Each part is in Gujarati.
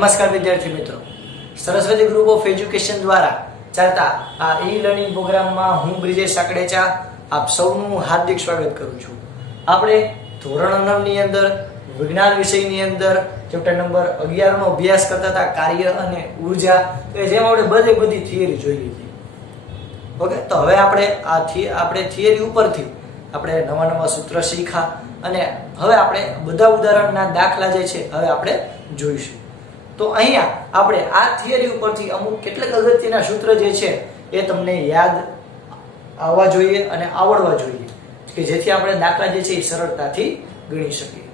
નમસ્કાર વિદ્યાર્થી મિત્રો, સરસ્વતી ગ્રુપ ઓફ એજ્યુકેશન દ્વારા ચાલતા આ ઈ લર્નિંગ પ્રોગ્રામમાં હું બ્રિજેશ સાકડેચા આપ સૌનું હાર્દિક સ્વાગત કરું છું. આપણે ધોરણ 9 ની અંદર વિજ્ઞાન વિષયની અંદર ચેપ્ટર નંબર 11 નો અભ્યાસ કરતા હતા, કાર્ય અને ઉર્જા. તો જેમાં આપણે બધી થિયરી જોઈ લીધી. ઓકે, તો હવે આપણે થિયરી ઉપરથી આપણે નવા સૂત્ર શીખ્યા અને હવે આપણે બધા ઉદાહરણના દાખલા જે છે હવે આપણે જોઈશું. તો અહીંયા આપણે આ થિયરી ઉપરથી અમુક કેટલાક અગત્યના સૂત્ર જે છે એ તમને યાદ આવવા જોઈએ અને આવડવા જોઈએ કે જેથી આપણે દાખલા જે છે એ સરળતાથી ગણી શકીએ.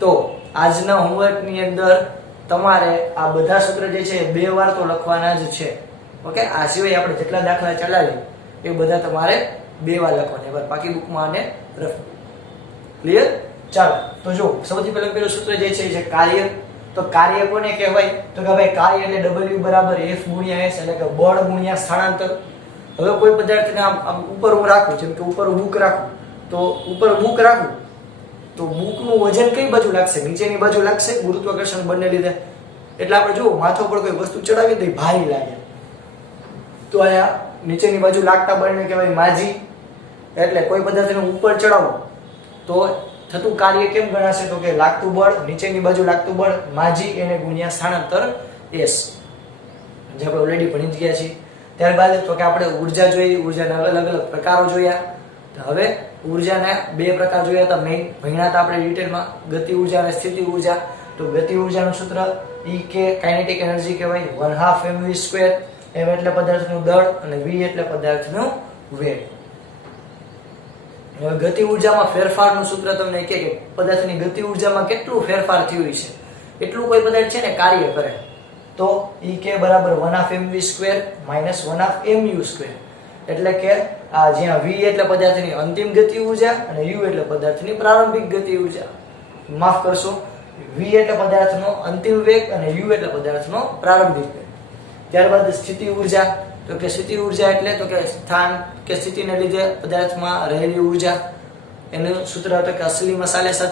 તો આજના હોમવર્કની અંદર તમારે આ બધા સૂત્ર જે છે 2 વાર તો લખવાના જ છે. ઓકે, આ સિવાય આપણે જેટલા દાખલા ચલાવી એ બધા તમારે 2 વાર લખવાના. એবার બાકી બુકમાં અને રફ ક્લિયર. ચાલો, તો જો સૌથી પહેલા પેલું સૂત્ર જે છે એ કાર્ય. તો કાર્ય કોને કહેવાય? તો કે ભાઈ કાર્ય એટલે W બરાબર F ગુણ્યા S, એટલે કે બળ ગુણ્યા સ્થાનાંતર. હવે કોઈ પદાર્થને આમ ઉપર હું રાખું, જેમ કે ઉપર બુક રાખું, તો ઉપર બુક રાખું તો બુકનું વજન કઈ બાજુ લાગશે? નીચેની બાજુ લાગશે, ગુરુત્વાકર્ષણ બળને લીધે. એટલે આપણે જો માથા પર કોઈ વસ્તુ ચડાવી તો ભારી લાગે, તો અહીંયા નીચેની બાજુ લાગતા બળને કહેવાય માજી. એટલે કોઈ પદાર્થને ઉપર ચડાવો તો થતું કાર્ય કેમ ગણાશે? તો કે લાગતું બળ, નીચેની બાજુ લાગતું બળ માજી એને ગુણ્યા સ્થાનાંતર S, જે આપણે ઓલરેડી ભણી ગયા છીએ. ત્યારબાદ તો કે આપણે ઉર્જા જોઈ, ઉર્જાના અલગ અલગ પ્રકારો જોયા. હવે ઉર્જાના 2 પ્રકાર જોયા હતા મેઇન, ભણ્યા હતા આપણે ડિટેલમાં, ગતિ ઉર્જા અને સ્થિતિ ઉર્જા. તો ગતિ ઉર્જાનું સૂત્ર E કે કાઇનેટિક એનર્જી કહેવાય, 1/2 mv². m એટલે પદાર્થનું દળ અને v એટલે પદાર્થનું વેગ. ગતિ ઉર્જામાં ફેરફારનું સૂત્ર તમને કહે કે પદાર્થની ગતિ ઉર્જામાં કેટલું ફેરફાર થયું છે એટલું કોઈ પદાર્થ છે ને કાર્ય કરે. તો E કે બરાબર 1/2 mv² - 1/2 mu². એટલે કે આ જ્યાં v એટલે પદાર્થની અંતિમ ગતિ ઉર્જા અને u એટલે પદાર્થની પ્રારંભિક ગતિ ઉર્જા. માફ કરશો, v એટલે પદાર્થનો અંતિમ વેગ અને u એટલે પદાર્થનો પ્રારંભિક વેગ. ત્યારબાદ સ્થિતિ ઉર્જા. તો કે સ્થિતિ ઉર્જા એટલે તો કે સ્થાન કે સ્થિતિને લીધે પદાર્થમાં રહેલી ઉર્જા. એનું સૂત્ર હતું કે અસલી મસાલે સચ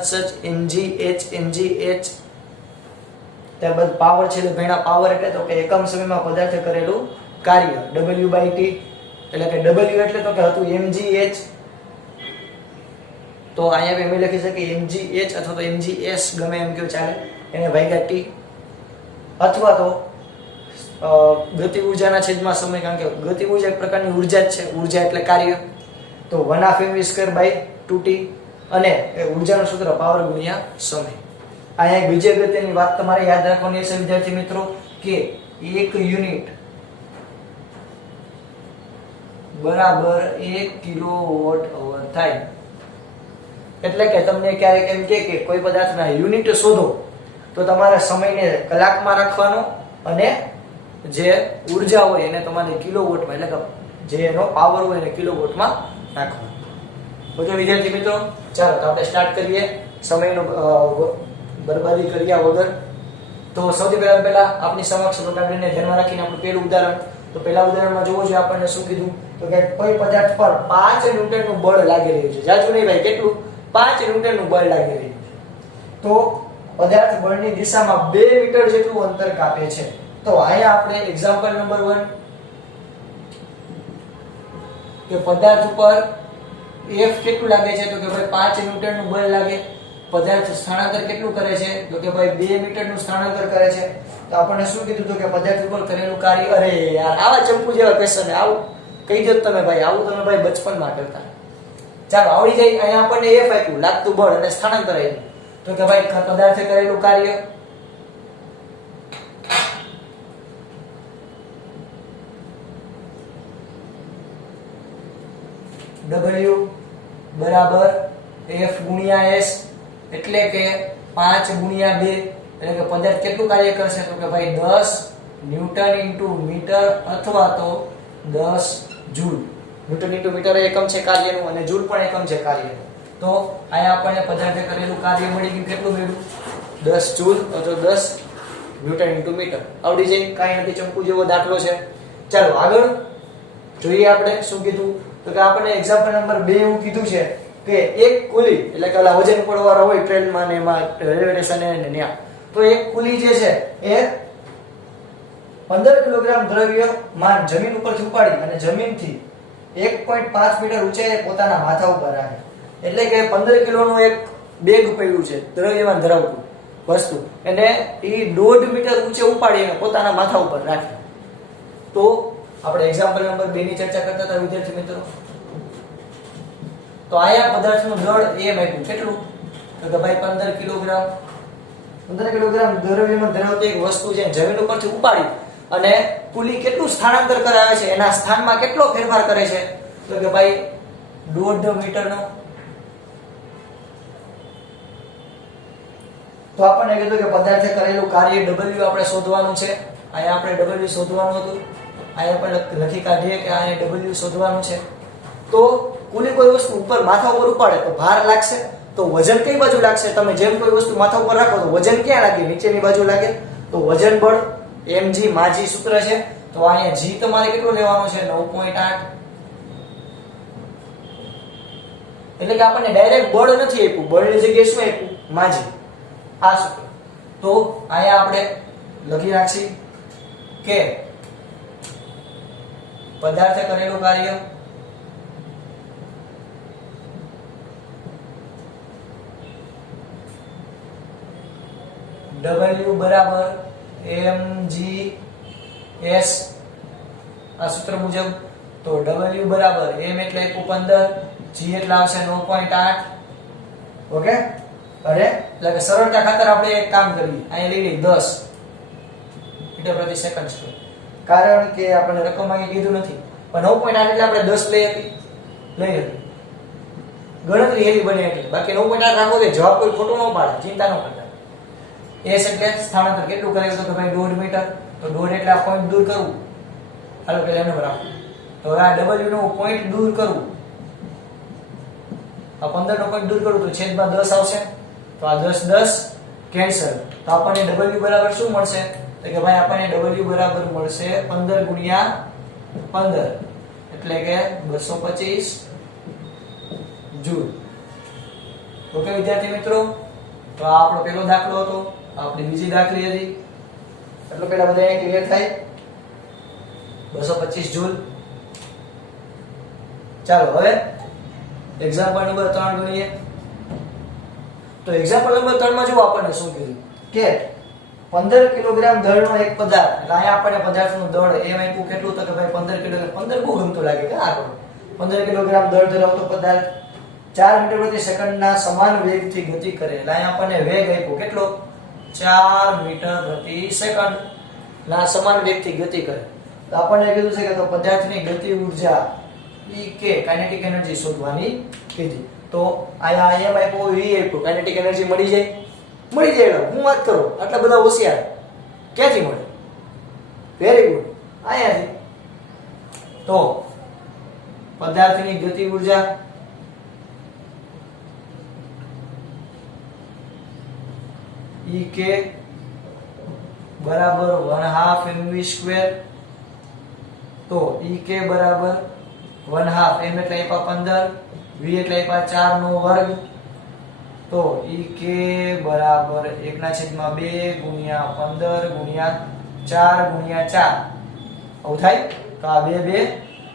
mgh. ત્યારબાદ પાવર છે, ભેણા પાવર એટલે તો કે એકમ સમયમાં પદાર્થે કરેલું કાર્ય, W/T. એટલે કે W એટલે તો કે હતું mgh. તો અહીંયા અમે લખી શકીએ mgh અથવા તો mgs, ગમે એમ કેવું ચાલે, એને ભાગ્યા t. અથવા તો ગતિ ઉર્જાના છેદમાં સમય, કારણ કે ગતિ ઉર્જા એક પ્રકારની ઉર્જા જ છે, ઉર્જા એટલે કાર્ય. તો 1/2 mv²/2t અને એ ઉર્જાનું સૂત્ર પાવર ગુણ્યા સમય. અહીંયા બીજી અગત્યની વાત તમારે યાદ રાખવાની છે વિદ્યાર્થી મિત્રો કે 1 યુનિટ બરાબર 1 કિલોવોટ અવર થાય. એટલે કે તમને ક્યારેક એમ કે કોઈ પદાર્થના યુનિટ શોધો તો તમારે સમયને કલાકમાં રાખવાનો અને જે ઉર્જા હોય એને તમારે કિલોવોટમાં, એટલે કે જે એનો પાવર હોય એને કિલોવોટમાં રાખવાનો. ઓકે વિદ્યાર્થી મિત્રો, ચાલો તો આપણે સ્ટાર્ટ કરીએ સમયનો બરબાદી કર્યા વગર. તો સૌથી પહેલા આપની સમક્ષ પ્રોગ્રામને ધ્યાનમાં રાખીને આપણું પહેલું ઉદાહરણ. તો પહેલા ઉદાહરણમાં જોવો જોઈએ આપણને શું કીધું? તો કે કોઈ પદાર્થ પર 5 ન્યૂટનનું બળ લાગી રહ્યું છે. જાજુ નહીં ભાઈ, કેટલું? 5 ન્યૂટનનું બળ લાગી રહ્યું છે. તો પદાર્થ બળની દિશામાં 2 મીટર જેટલું અંતર કાપે છે. તો અહીંયા આપણે એક્ઝામ્પલ નંબર 1 કે પદાર્થ ઉપર F કેટલું લાગે છે? તો કે ભાઈ 5 ન્યૂટનનું બળ લાગે. પદાર્થ સ્થાનાંતર કેટલું કરે છે? તો કે ભાઈ 2 મીટરનું સ્થાનાંતર કરે છે. તો આપણને શું કીધું? તો કે પદાર્થ ઉપર કરેલું કાર્ય. અરે યાર, આવા ચંપુ જેવા ક્વેશ્ચન આવું કહી દો તમે ભાઈ, આવું તમે ભાઈ બચપનમાં કરતા. ચાલો આવડી જાય. અહીંયા આપણને F આપ્યું, લાગતું બળ, અને સ્થાનાંતર આપ્યું. તો કે ભાઈ પદાર્થે કરેલું કાર્ય W બરાબર F ગુણ્યા S, એટલે કે 5 ગુણ્યા 2. એટલે કે પદાર્થ કેટલું કાર્ય કરશે? તો કે ભાઈ 10 ન્યૂટન ઇન્ટુ મીટર અથવા તો 10 જૂલ. ન્યૂટન ઇન્ટુ મીટર એકમ છે કાર્યનું અને જૂલ પણ એકમ છે કાર્યનું. તો અહીંયા આપણને પદાર્થે કરેલું કાર્ય મળી ગયું. કેટલું મળ્યું? 10 જૂલ અથવા 10 ન્યૂટન ઇન્ટુ મીટર. આવડી જાય, કાંઈ નથી, ચંપુ જેવો દાખલો છે. ચાલો આગળ જોઈએ આપણે શું કીધું. તો કે આપણને એક્ઝામ્પલ નંબર 2 એવું કીધું છે કે એક કુલી, એટલે કે ઓલા વજન પડવાળા હોય ટ્રેનમાં ને એમાં રેલવે સ્ટેશન ને ત્યાં, તો એક કુલી જે છે એ 15 કિલોગ્રામ દ્રવ્યમાન જમીન ઉપરથી ઉપાડી અને જમીનથી 1.5 મીટર ઊંચાઈએ પોતાના માથા ઉપર રાખે. એટલે કે 15 કિલોનું એક બેગ પડ્યું છે દ્રવ્યમાન ધરાવતું વસ્તુ, અને એ 1.5 મીટર ઊંચે ઉપાડીને પોતાના માથા ઉપર રાખે. તો આપણે એક્ઝામ્પલ નંબર 2 ની ચર્ચા કરતા હતા વિદ્યાર્થી મિત્રો. તો આયા પદાર્થનું દળ એમ આપ્યું કેટલું, તો કે ભાઈ 15 કિલોગ્રામ દ્રવ્યમાન ધરાવતી એક વસ્તુ છે જમીન ઉપરથી ઉપાડી અને પુલી કેટલું સ્થાનાંતર કરાવે છે, એના સ્થાનમાં કેટલો ફેરફાર કરે છે, તો કે ભાઈ 1.5 મીટરનો. તો આપણને કીધું કે પદાર્થે કરેલું કાર્ય W આપણે શોધવાનું છે. અહીંયા આપણે W શોધવાનું હતું, અહીંયા પણ લખી કાઢીએ કે અહીંયા W શોધવાનું છે. તો કુલી કોઈ વસ્તુ ઉપર માથા ઉપર ઉપાડે તો ભાર લાગશે, તો વજન કઈ બાજુ લાગશે? તમે જેમ કોઈ વસ્તુ માથા ઉપર રાખો તો વજન ક્યાં લાગે? નીચેની બાજુ લાગે. તો વજન બળ mg માજી સૂત્ર છે. તો અહીંયા g તમારે કેટલો લેવાનો છે? 9.8. એટલે કે આપણને ડાયરેક્ટ બળ નથી આપ્યું, બળની જગ્યાએ શું આપ્યું? માજી. આ સૂત્ર. તો અહીંયા આપણે લખી રાખીએ કે પદાર્થે કરેલું કાર્ય W બરાબર mgs આ સૂત્ર મુજબ. તો W બરાબર m એટલે 15, g એટલે આવશે 9.8. ઓકે. અરે એટલે કે સરળતા ખાતર આપણે એક કામ કરીએ, અહીંયા લઈ લઈએ 10 મીટર પ્રતિ સેકન્ડ સ્ક્વેર, કારણ કે આપણે રકમ માંગી કીધું નથી, પણ 9.8 એટલે આપણે 10 લઈ હતી ગણતરી હેલી બને એટલે. બાકી 9.8 રાખો તો જવાબ કોઈ ખોટો ન પાડે, ચિંતા ન કરતા. s એટલે સ્થાનાંતર કેટલું કરેલું તો ભાઈ 1.5 મીટર. તો 1.5 એટલે આ પોઈન્ટ દૂર કરવું. હાલો પેલા એનો રાખો. તો હવે આ w નો પોઈન્ટ દૂર કરવું, આ 15 નો પોઈન્ટ દૂર કરવું તો છેદમાં 10 આવશે. તો આ 10 કેન્સલ. તો આપણને w બરાબર શું મળશે? તો કે ભાઈ આપણને w બરાબર મળશે 15 ગુણ્યા 15 એટલે કે 225 જૂલ. ઓકે વિદ્યાર્થી મિત્રો. તો આ આપણો પહેલો દાખલો હતો, આપણી બીજી દાખલી હતી. એટલો પહેલા બધાને ક્લિયર થાય? 225 જૂલ. ચાલો હવે એક્ઝામ્પલ નંબર 3 ગણીએ. તો એક્ઝામ્પલ નંબર 3 માં જો આપણને શું કીધું કે 15 કિલોગ્રામ દળનો એક પદાર્થ, એટલે અહીંયા આપણને પદાર્થનું દળ એમ આપ્યું કેટલું, તો કે ભાઈ 15 કિલોગ્રામ. 15 બહુ ગમતું લાગે કે આ 15 કિલોગ્રામ દળ ધરાવતો પદાર્થ 4 મીટર પ્રતિ સેકન્ડના સમાન વેગથી ગતિ કરે. એટલે અહીંયા આપણને વેગ આપ્યો કેટલો? 4 મીટર પ્રતિ સેકન્ડ ના સમાન વેગથી ગતિ કરે. તો આપણને કીધું છે કે તો પદાર્થની ગતિ ઊર્જા E કે કાઇનેટિક એનર્જી શોધવાની કીધી. તો અહીંયા એમ આપ્યો, V આપ્યો, કાઇનેટિક એનર્જી મળી જાય? મળી જાય. હું વાત કરું આટલા બધા હોશિયાર ક્યાંથી મળે? વેરી ગુડ, અહીંયાથી. તો પદાર્થની ગતિ ઊર્જા E કે બરાબર 1/2 mv². તો E કે બરાબર 1/2, m એટલે આપ્યા 15, v એટલે આપ્યા 4 નો વર્ગ. તો E કે બરાબર 1/2 ગુણ્યા 15 ગુણ્યા 4 ગુણ્યા 4 આવું થાય. તો આ 2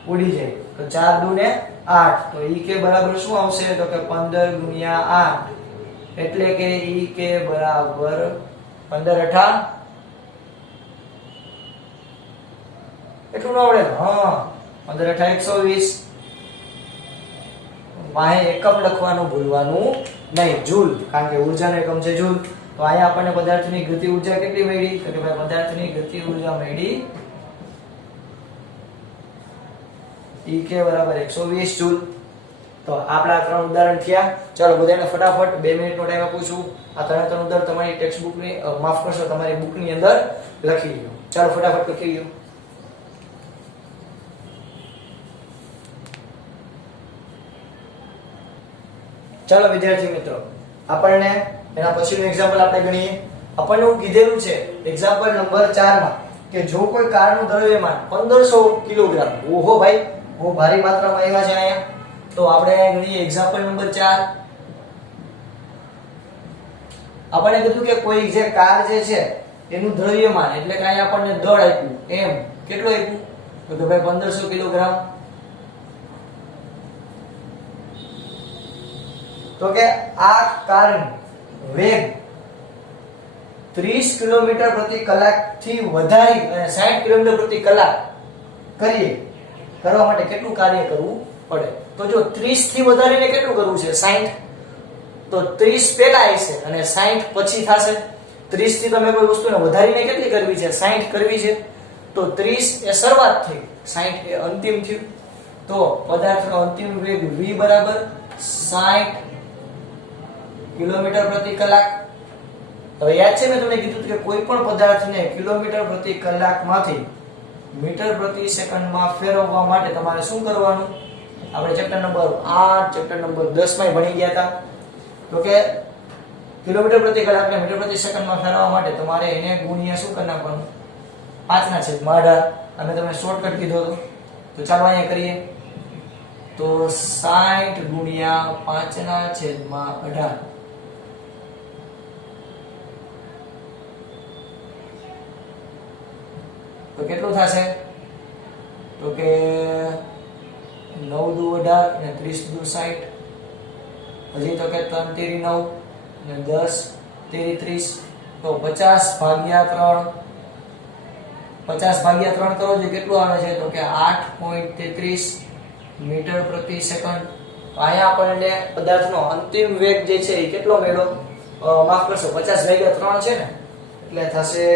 ઉડી જાય. તો 4 દુ ને 8. તો E કે બરાબર શું આવશે? તો કે 15 ગુણ્યા 8 એટલે કે E કે બરાબર 15 * એટલું ન આવડે? હા, 15 * 120. વાહે એકમ લખવાનું ભૂલવાનું નહીં, જૂલ, કારણ કે ઊર્જાનો એકમ છે જૂલ. તો અહીંયા આપણને પદાર્થની ગતિ ઊર્જા કેટલી મળી? તો કે ભાઈ પદાર્થની ગતિ ઊર્જા મળી E કે બરાબર 120 જૂલ. તો આપણા 3 ઉદાહરણ થયા. ચાલો બધાને ફટાફટ 2 મિનિટનો ટાઈમ આપું છું. આ 3 ઉદાહરણ તમારી ટેક્સ્ટ બુકની માફ કરશો તમારી બુકની અંદર લખી લો. ચાલો ફટાફટ લખી લો. ચાલો વિદ્યાર્થી મિત્રો, આપણને એના પછીનું એક્ઝામ્પલ આપણે ગણીએ. આપણને એવું કીધેલું છે એક્ઝામ્પલ નંબર 4 માં કે જો કોઈ કારનું દ્રવ્યમાન 1500 કિલોગ્રામ, ઓહો ભાઈ બહુ ભારી માત્રામાં આવ્યા છે અહીંયા. તો આપણે ગણીએ એક્ઝામ્પલ નંબર 4. આપણને કીધું કે કોઈ જે કાર જે છે એનું દ્રવ્યમાન એટલે કે અહીંયા આપણને દળ આપ્યું એમ કેટલું આપ્યું તો કે ભાઈ 1500 કિલોગ્રામ. તો કે આ કારનું વેગ 30 કિલોમીટર પ્રતિ કલાક થી વધારી અને 60 કિલોમીટર પ્રતિ કલાક કરવા માટે કેટલું કાર્ય કરવું પડે? તો જો 30 થી વધારીને કેટલું કરવું છે? 60. તો 30 પહેલા આવશે અને 60 પછી થશે. 30 થી તમે કોઈ વસ્તુને વધારીને કેટલી કરવી છે? 60 કરવી છે. તો 30 એ શરૂઆત થઈ, 60 એ અંતિમ થયું. તો પદાર્થનો અંતિમ વેગ v બરાબર 60 કિલોમીટર પ્રતિ કલાક. હવે યાદ છે મેં તમને કીધું કે કોઈ પણ પદાર્થને કિલોમીટર પ્રતિ કલાકમાંથી મીટર પ્રતિ સેકન્ડમાં ફેરવવા માટે તમારે શું કરવાનું? આપણે ચેપ્ટર નંબર 8 ચેપ્ટર નંબર 10 માં ભણી ગયા હતા. તો કે કિલોમીટર પ્રતિ કલાકને મીટર પ્રતિ સેકન્ડમાં ફેરવવા માટે તમારે એને ગુણ્યા શું કરી નાખવાનું? 5/18. અને તમે શોર્ટકટ કીધો હતો. તો ચાલો અહીંયા કરીએ. તો 60 ગુણ્યા 5/18 તો કેટલું થશે? તો કે 9 દુ 18 અને 30 દુ 60. હજી તો કે 3 તેરી 9 અને 10 તેરી 30. તો 50/3 50/3 કરો જે કેટલું આવે છે? તો કે 8.33 મીટર પ્રતિ સેકન્ડ. અહીંયા આપણને પદાર્થનો અંતિમ વેગ જે છે એ કેટલો મળ્યો? માફ કરશો, 50/3 છે ને, એટલે થશે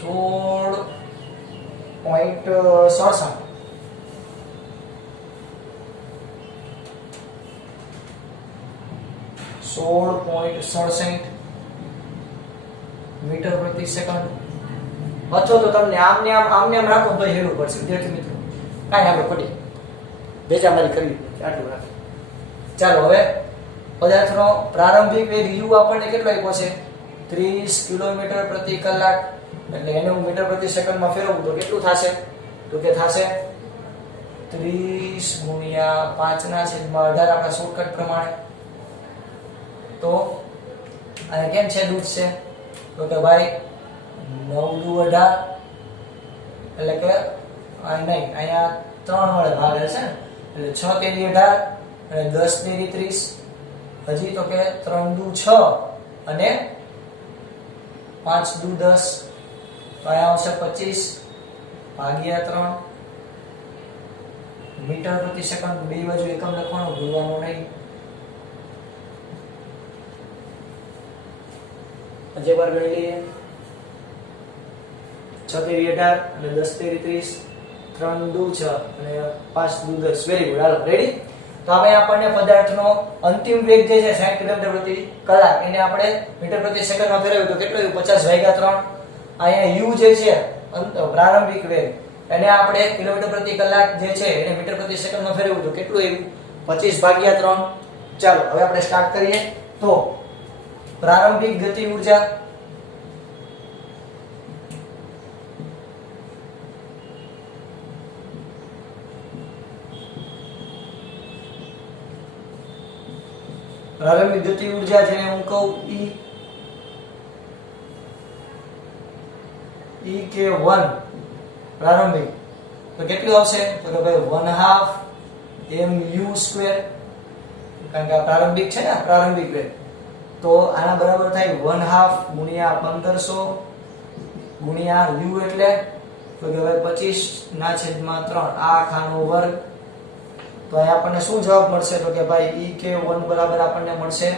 16.67. મીટર પ્રતિ સેકન્ડ. અથવા તો તમને આમને આમ રાખો તો હેરું પડશે વિદ્યાર્થી મિત્રો. કાંઈ આપણે પડી બેચામારી કરવી આટલું રાખો. ચાલો હવે પદાર્થનો પ્રારંભિક વેગ u આપણને કેટલો આપ્યો છે? 30 કિલોમીટર પ્રતિ કલાક. એટલે એને હું મીટર પ્રતિ સેકન્ડમાં ફેરવું તો કેટલું થશે? તો કે થશે 30 ગુણ્યા 5/18 આપણા શોર્ટકટ પ્રમાણે. તો અહીંયા કેમ છે દૂધ છે? તો કે ભાઈ 9 દુ 18 એટલે કે નહીં, અહીંયા 3 વડે ભાગે છે એટલે 6 તેરી 18 અને 10 તેરી 30. હજી તો કે 3 દુ 6 અને 5 દુ 10. તો અહીંયા આવશે 25/3 મીટર પ્રતિ સેકન્ડ. બે બાજુ એકમ લખવાનું ભૂલવાનું નહીં. હજી વાર ગણી લઈએ. 6 તેરી 18 અને 10 તેરી 30, 3 દુ 6 અને 5 દુ 10. Very good. હાલો રેડી. તો હવે આપણને પદાર્થનો અંતિમ વેગ જે છે 60 કિલોમીટર પ્રતિ કલાક એને આપણે મીટર પ્રતિ સેકન્ડમાં ફેરવ્યું તો કેટલો આવ્યું? 50/3. અહીંયા u જે છે પ્રારંભિક વેગ એને આપણે કિલોમીટર પ્રતિ કલાક જે છે એને મીટર પ્રતિ સેકન્ડમાં ફેરવ્યું તો કેટલું આવ્યું? 25/3. ચાલો હવે આપણે સ્ટાર્ટ કરીએ. તો પ્રારંભિક ગતિ ઊર્જા જેને હું કહું E(k1) પ્રારંભિક તો કેટલું આવશે? તો કે ભાઈ 1/2 mu². કારણ કે આ પ્રારંભિક છે ને, પ્રારંભિક વેગ. તો આના બરાબર થાય 1/2 ગુણ્યા 1500 ગુણ્યા u એટલે તો કે ભાઈ 25/3 આ આખાનો વર્ગ. તો અહીં આપણને શું જવાબ મળશે? તો કે ભાઈ E(k1) બરાબર આપણને મળશે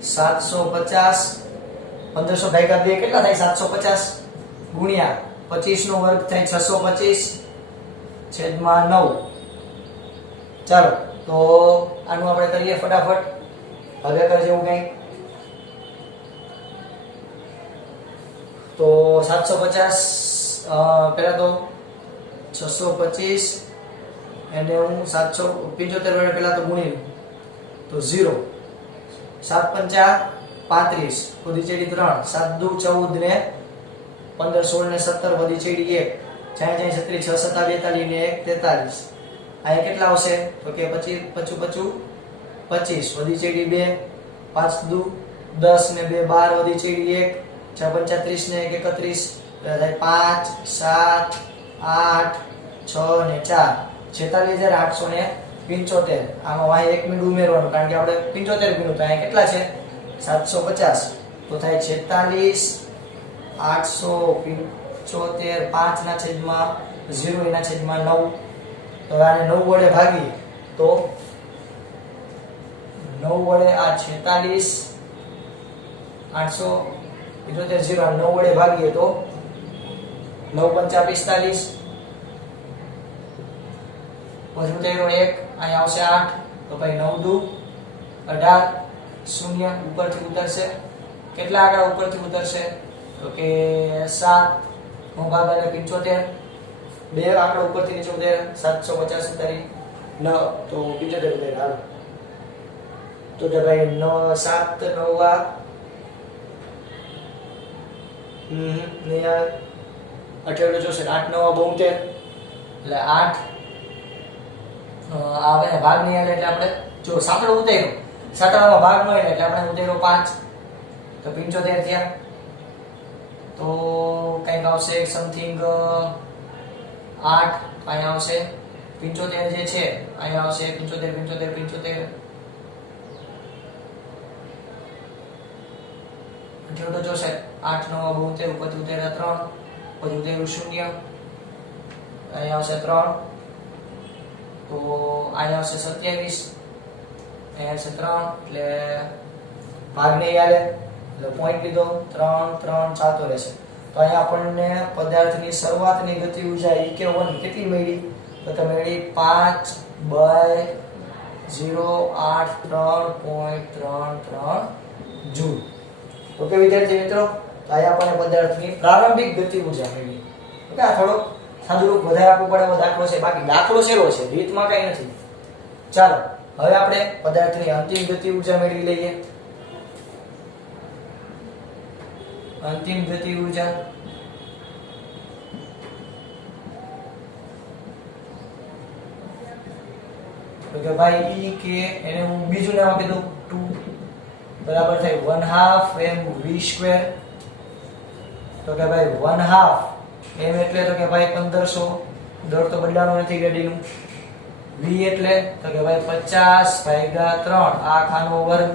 750. 1500 ભાગ્યા 2 કેટલા થાય? 750 ગુણ્યા 25 નો વર્ગ થાય 625/9. ચાલો તો આનું આપણે કરીએ ફટાફટ ભાગાકાર જેવું કંઈ. તો 750 પહેલા તો 625 એને હું 775 વડે પહેલા તો ગુણી લઉં તો 0. 7×5 35 વધી ચડી 3, 7 દુ 14 ને 15 16 ને 17 વધી ચડી 1, 4 4 36 6 7 42 ને 1 43. અહીંયા કેટલા આવશે? તો કે 25 25 25 વધી ચડી 2, 5 દુ 10 ને 2 12 વધી ચડી 1 6 35 ને 1 31 થાય 5 7 8 6 ને 4 46875. આમાં વાય 1 મિનિટ ઉમેરવાનું કારણ કે આપણે 75 મિનિટ તો અહીંયા કેટલા છે 750 તો થાય 46 875 5 ના છેદમાં 0 એના છેદમાં 9. તો આને 9 વડે ભાગીએ તો 9 વડે આ 46 875 0 9 વડે ભાગીએ તો 9 5 45 પછી ઉતેરો 1 અહીંયા આવશે 8 તો ભાઈ 9 દુ 18 શૂન્ય ઉપરથી ઉતરશે કેટલા આંકડા ઉપરથી ઉતરશે તો કે 7 નો ભાગ એટલે 75 બે આંકડા ઉપરથી નીચે ઉતરે 750 ઉતારી 9 તો 75 ઉતરે હાલ તો કે ભાઈ 9 7 9 ને યાર 18 64 8 9 72 એટલે 8 આવે ભાગ નહીં આવે એટલે આપણે જો સાંકળો ઉતાર્યો સાંકળામાં ભાગ ન એટલે આપણે ઉતાર્યો 5 તો 75 થયા તો કંઈક આવશે સમથિંગ 8 અહીંયા આવશે 75 જે છે અહીંયા આવશે 75 75 75 તો 64 8 9 72 ઉપરથી ઉતાર્યા 3 પછી ઉતાર્યું 0 અહીંયા આવશે 3 તો અહીંયા આવશે 27 અહીંયા આવશે 3 એટલે ભાગ નહીં આવે એટલે પોઈન્ટ લીધો 3 3 ચાલતો રહેશે. તો અહીંયા આપણને પદાર્થની શરૂઆતની ગતિ ઉર્જા E1 કેટલી મળી તો તમે મળી 5/0833.33 જૂલ. ઓકે વિદ્યાર્થી મિત્રો, તો અહીંયા આપણને પદાર્થની પ્રારંભિક ગતિ ઉર્જા મળી. ઓકે આ થોડો સાદુરૂપ વધારે આપવું પડે એવો દાખલો છે, બાકી દાખલો સેરો છે, રીતમાં કઈ નથી. ચાલો હવે આપણે પદાર્થની અંતિમ ગતિ ઉર્જા મેળવી લઈએ. અંતિમ ગતિ ઉર્જા તો કે ભાઈ E કે એને હું બીજું નામ આપી દઉં 2 બરાબર થાય 1/2 mv². તો કે ભાઈ 1/2 m એટલે તો કે ભાઈ 1500, દર તો બદલાનો નથી ગાડીનું. v એટલે તો કે ભાઈ 50/3 આ ખાનો વર્ગ.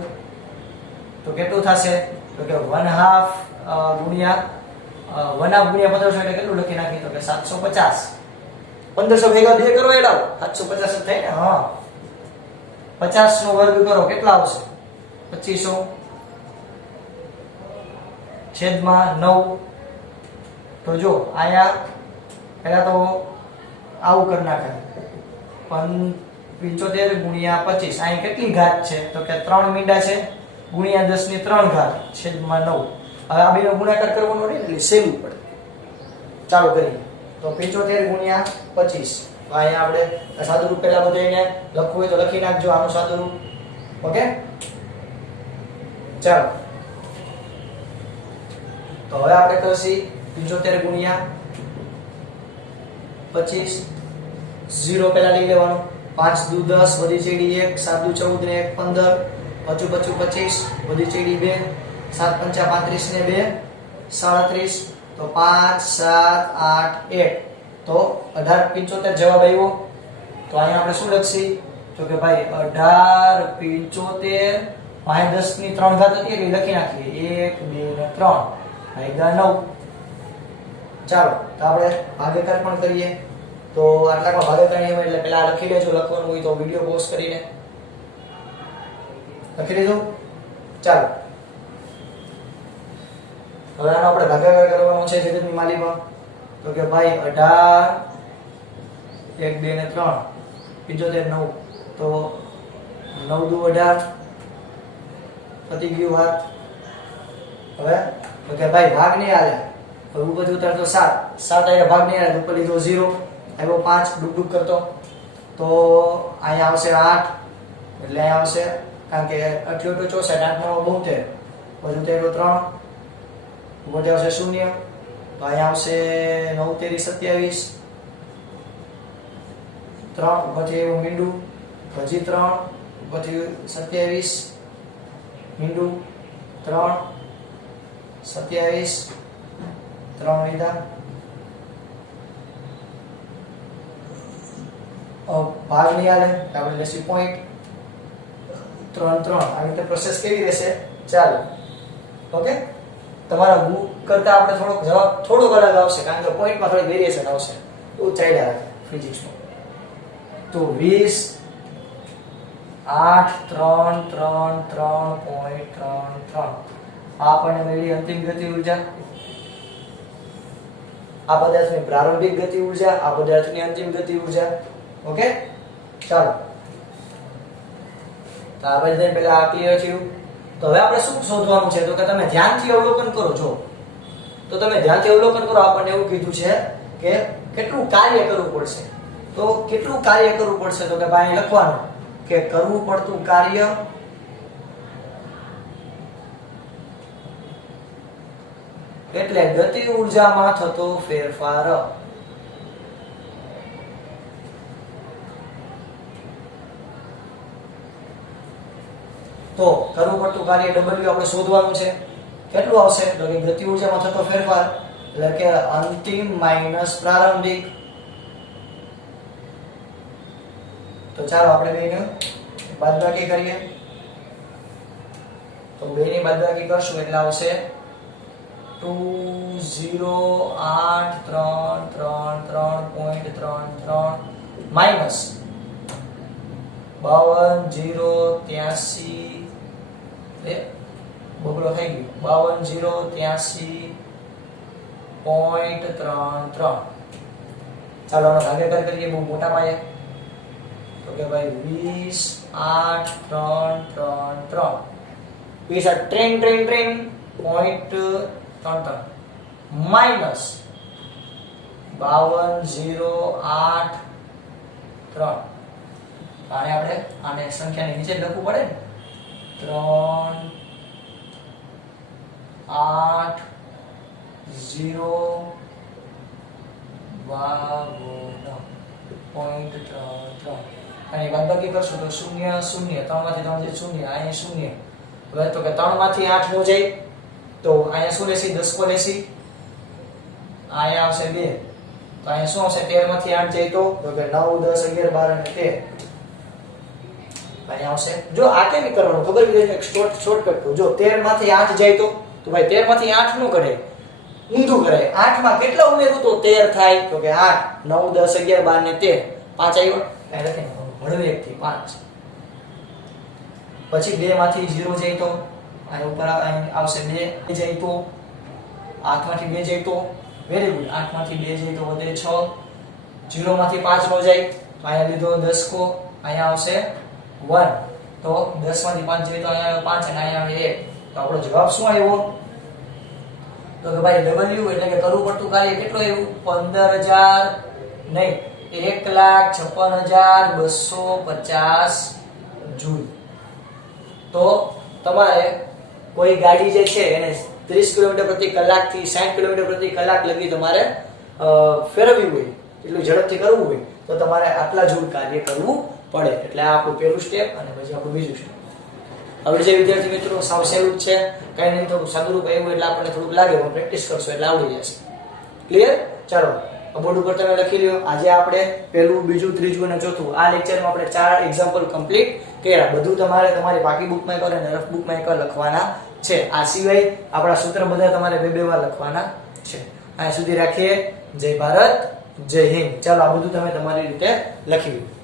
તો કેટલું થશે તો કે 1/2 ગુણ્યા 1/2 ગુણ્યા 1500 એટલે કેટલું લખી નાખી તો કે 750. 1500 ભેગા 2 કરો એલાવ 750 થાય ને. હા 50 નો વર્ગ કરો કેટલા આવશે 2500 છેદમાં 9. તો જો આયા પહેલા તો આવું કરી નાખાય 75 ગુણ્યા 25 અહીં કેટલી ઘાત છે તો કે 3 મીંડા છે ગુણ્યા 10 ની 3 ઘાત છેદમાં 9. હવે આ બેનો ગુણાકાર કરવાનો રહે એટલે સહેલું પડે. ચાલો કરીએ તો 75 ગુણ્યા 25 તો અહીંયા આપણે સાદુરૂપ પહેલા બધાને લખવું હોય તો લખી નાખજો આનું સાદુરૂપ. ઓકે ચાલો તો હવે આપણે કરશી 75 ગુણ્યા 25 0 પહેલા લઈ લેવાનું 5 દુ 10 વધી ચડી 1 7 દુ 14 ને 1 15 25 25 વધી ચડી 2 7 5 35 ને 2 37 તો 5 7 8 1 તો 1875 જવાબ આવ્યો. તો અહીંયા આપણે શું લખશી તો કે ભાઈ 1875 અહીં 10 ની 3 ઘાત હતી એટલે લખી નાખીએ 1 2 ને 3 ભાગ્યા 9. ચાલો તો આપણે ભાગાકાર પણ કરીએ. તો આટલામાં ભાગાકાર નિયમ એટલે પહેલા લખી લેજો, લખવાનું હોય તો વિડિયો પોઝ કરીને લખી લીધું. ચાલો હવે આનો આપણે ભાગાકાર કરવાનો છે જગતની માલિકમાં. તો કે ભાઈ 18 1 2 ને 3 75 9 તો 9 દુ 18 પતી ગયું વાત. હવે તો કે ભાઈ ભાગ નહીં આલે હવે ઉપરથી ઉતારતો 7 આયા ભાગ નહીં આલે ઉપર લીધો 0 આવ્યો 5 ડુક ડુક કરતો તો અહીંયા આવશે 8 એટલે અહીંયા આવશે કારણ કે 88 64 8 9 72 વધુ 3 ઉપર આવશે 0 તો અહીંયા આવશે 9 તેરી 27 3 ઉપરથી એવું મીંડું પછી 3 ઉપરથી 27 મીંડું 3 27 3 લીધા ભાગ નહીં આલે આપણે લેશું પોઈન્ટ 3 3 આવી રીતે પ્રોસેસ કેવી રહેશે ચાલો ઓકે તમારા બુક કરતા આપણે જવાબ થોડોક અલગ આવશે કારણ કે પોઈન્ટમાં થોડી વેરીએશન આવશે તો ચાલ્યા રાખે ફિઝિક્સમાં તો 20 8 3 3 3.33 આ આપણને મળી અંતિમ ગતિ ઊર્જા આ પદાર્થની પ્રારંભિક ગતિ ઊર્જા આ પદાર્થની અંતિમ ગતિ ઊર્જા ઓકે ચાલો ત્યાર પછી પહેલા આ ક્લિયર થયું તો હવે આપણે શું શોધવાનું છે તો કે તમે ધ્યાનથી અવલોકન કરો છો તો તમે ધ્યાનથી અવલોકન કરો આપણને એવું કીધું છે કે કેટલું કાર્ય કરવું પડશે તો કેટલું કાર્ય કરવું પડશે તો કે ભાઈ લખવાનું કે કરવું પડતું કાર્ય એટલે ગતિ ઊર્જામાં થતો ફેરફાર તો કરવું પડતું કાર્ય W આપણે શોધવાનું છે કેટલું આવશે તો કે ગતિ ઊર્જામાં થતો ફેરફાર એટલે કે અંતિમ માઈનસ પ્રારંભિક તો ચાલો આપણે બેને બાદબાકી કરીએ તો બેની બાદબાકી કરશું એટલે આવશે 208333.33 માઈનસ 52083 બગડો થઈ ગયો 52083.33 ચાલો આનો ભાગાકાર કરીએ બહુ મોટા પાયે તો કે ભાઈ 20 8 3 3 3 20 ટ્રેન 0.33 માઈનસ 52083 આને સંખ્યાની નીચે લખવું પડે ને 3 8 0 52.33 અને બાદબાકી કરશું તો 0 0 3 માંથી 3 જે 0 અહીંયા 0 હવે તો કે 3 માંથી 8 નો જાય તો અહીંયા શું લેસી 10 કો લેસી અહીંયા આવશે 2 તો અહીંયા શું આવશે 13 માંથી 8 જાય તો કે 9 10 11 12 અને 13 અહીંયા આવશે જો આ કેમ કરવાનું ખબર પડી એક શોર્ટકટ જો 13 માંથી 8 જાય તો ભાઈ 13 માંથી 8 નું કરે ઊંધું કરે 8 માં કેટલા ઉમેરું તો 13 થાય તો કે 8 9 10 11 12 ને 13 5 આવ્યો એટલે લખી હળવે 1 થી 5 પછી 2 માંથી 0 જાય તો અહીં ઉપર આવશે 2 જાય તો 8 માંથી 2 જાય તો વેરી ગુડ 8 માંથી 2 જાય તો વધે 6 0 માંથી 5 નો જાય તો અહીંયા લીધો 10 કો અહીંયા આવશે 1 તો 10 માંથી 5 જાય તો અહીંયા 5 અને અહીંયા આવે 1 તો આપણો જવાબ શું આવ્યો તો કે ભાઈ W એટલે કે કરવું પડતું કાર્ય કેટલું આવ્યું 15000 નહીં 1,56,250 જૂલ તો તમારે કોઈ ગાડી જે છે એને 30 કિલોમીટર પ્રતિ કલાક થી 60 કિલોમીટર પ્રતિ કલાક લગી તમારે ફેરવવી હોય એટલું ઝડપથી કરવું હોય તો તમારે આટલા જૂલ કાર્ય કરવું પડે એટલે આ આપણું પહેલું સ્ટેપ અને પછી આપણું બીજું સ્ટેપ આવડી જાય વિદ્યાર્થી મિત્રો સાવ સહેલું જ છે કઈ નહીં થોડું સાદુરૂપ આવ્યું એટલે આપણને થોડુંક લાગે પણ પ્રેક્ટિસ કરશો એટલે આવડી જશે ક્લિયર ચાલો બોર્ડ ઉપર તમે લખી લ્યો આજે આપણે પહેલું બીજું ત્રીજું અને ચોથું આ લેક્ચરમાં આપણે 4 એક્ઝામ્પલ કમ્પ્લીટ કર્યા બધું તમારે તમારી બાકી બુકમાં એક અને રફ બુકમાં એક લખવાના છે આ સિવાય આપણા સૂત્ર બધા તમારે બે વાર લખવાના છે આ સુધી રાખીએ જય ભારત જય હિન્દ ચાલો આ બધું તમે તમારી રીતે લખી લો